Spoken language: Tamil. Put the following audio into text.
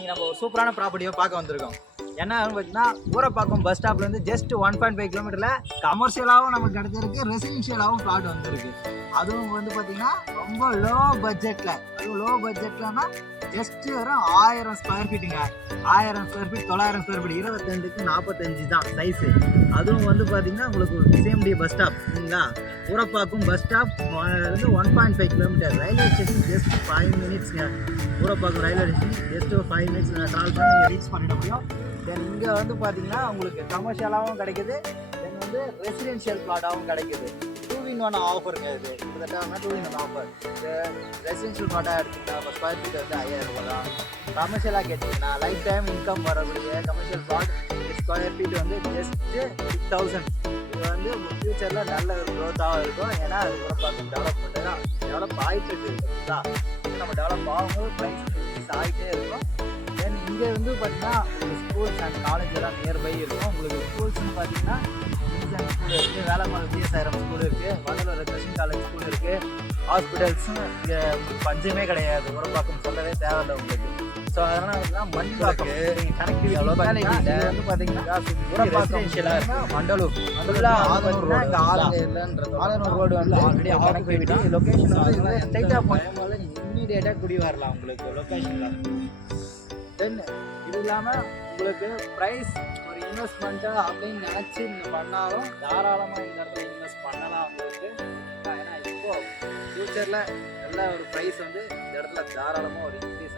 நீங்கள் நம்ம ஒரு சூப்பரான ப்ராப்பர்ட்டியை பார்க்க வந்திருக்கோம். என்ன பார்த்தீங்கன்னா ஊரப்பாக்கம் பஸ் ஸ்டாப்லேருந்து ஜஸ்ட் 1.5 கிலோமீட்டரில் கமர்ஷியலாகவும் நமக்கு கிடச்சிருக்கு, ரெசிடென்ஷியலாகவும் பிளாட் வந்துருக்கு. அதுவும் வந்து பார்த்தீங்கன்னா ரொம்ப லோ பட்ஜெட்டில், அதுவும் லோ பட்ஜெட்லன்னா ஜஸ்ட் வரும் 1000 ஸ்கொயர் ஃபீட்டுங்க. 1000 ஸ்கொயர் ஃபீட் 900 ஸ்கொயர் ஃபீட் 22க்கு 45 தான் சைஸு. அதுவும் வந்து பார்த்தீங்கன்னா உங்களுக்கு சிஎம்டி பஸ் ஸ்டாப் இல்லைங்களா, ஊரப்பாக்கம் பஸ் ஸ்டாப் வந்து 1.5 கிலோமீட்டர். ரயில்வே ஸ்டேஷன் ஜஸ்ட் 5 மினிட்ஸ்ங்க. Urapakkam railway station just 5 minutes travel பண்ணி நீங்கள் ரீச் பண்ணிட முடியும். தென் இங்கே வந்து பார்த்தீங்கன்னா உங்களுக்கு கமர்ஷியலாகவும் கிடைக்குது, தென் வந்து ரெசிடென்ஷியல் பிளாட்டாகவும் கிடைக்குது. 2-in-1 ஆஃபருங்க. இது கிட்டத்தட்ட 2-in-1 ஆஃபர். ரெசிடென்ஷியல் பிளாட்டாக எடுத்திங்கன்னா இப்போ ஸ்கொயர் ஃபீட் வந்து 5000 ரூபா தான். கமர்ஷியலாக கேட்டிங்கன்னா லைஃப் டைம் இன்கம் வரக்கூடிய கமர்ஷியல் பிளாட் ஸ்கொயர் ஃபீட் வந்து ஜஸ்ட் 6000. இது வந்து ஃபியூச்சரில் நல்ல ஒரு க்ரோத்தாக இருக்கும். ஏன்னா அது கூட பார்த்து டெவலப்மெண்ட்டு தான் டெவலப் ஆகிட்டு இருக்குங்களா. நம்ம டெவலப் ஆகும்போது ப்ரைஸ் இன்க்ரீஸ் ஆகிட்டே இருக்கும். தென் இங்கே வந்து பார்த்தீங்கன்னா உங்களுக்கு ஸ்கூல்ஸ் அண்ட் காலேஜ் எல்லாம் நியர்பை இருக்கும். உங்களுக்கு ஸ்கூல்ஸ்னு பார்த்தீங்கன்னா ஸ்கூல் இருக்குது, வேலம்மாள் விஜயசாயிரம் ஸ்கூல் இருக்குது, வண்டலூர் கிருஷ்ணன் காலேஜ் ஸ்கூல் இருக்குது, ஹாஸ்பிட்டல்ஸும் இங்கே பஞ்சமே கிடையாது. ஊரப்பாக்கம் சொல்லவே தேவையில்லை உங்களுக்கு. ஸோ அதனால் மண்பாக்கம் கனெக்டிவிட்டி வந்து பார்த்தீங்கன்னா ஊரப்பாக்கம் வண்டலூர் ஆதனூர் ரோடு வந்து ஆல்ரெடி கனெக்டிவிட்டி. லொக்கேஷன் வந்து ஸ்ட்ரைட்டாக போய் இம்மீடியேட்டாக குடி வரலாம் உங்களுக்கு லொக்கேஷனில். தென் இது இல்லாமல் உங்களுக்கு ப்ரைஸ் ஒரு இன்வெஸ்ட்மெண்ட்டாக அப்படின்னு நினச்சி நீங்கள் பண்ணாலும் தாராளமாக இந்த இடத்துல இன்வெஸ்ட் பண்ணலாம் உங்களுக்கு. ஏன்னா இப்போது ஃப்யூச்சரில் நல்ல ஒரு ப்ரைஸ் வந்து இந்த இடத்துல தாராளமாக ஒரு இன்க்ரீஸ்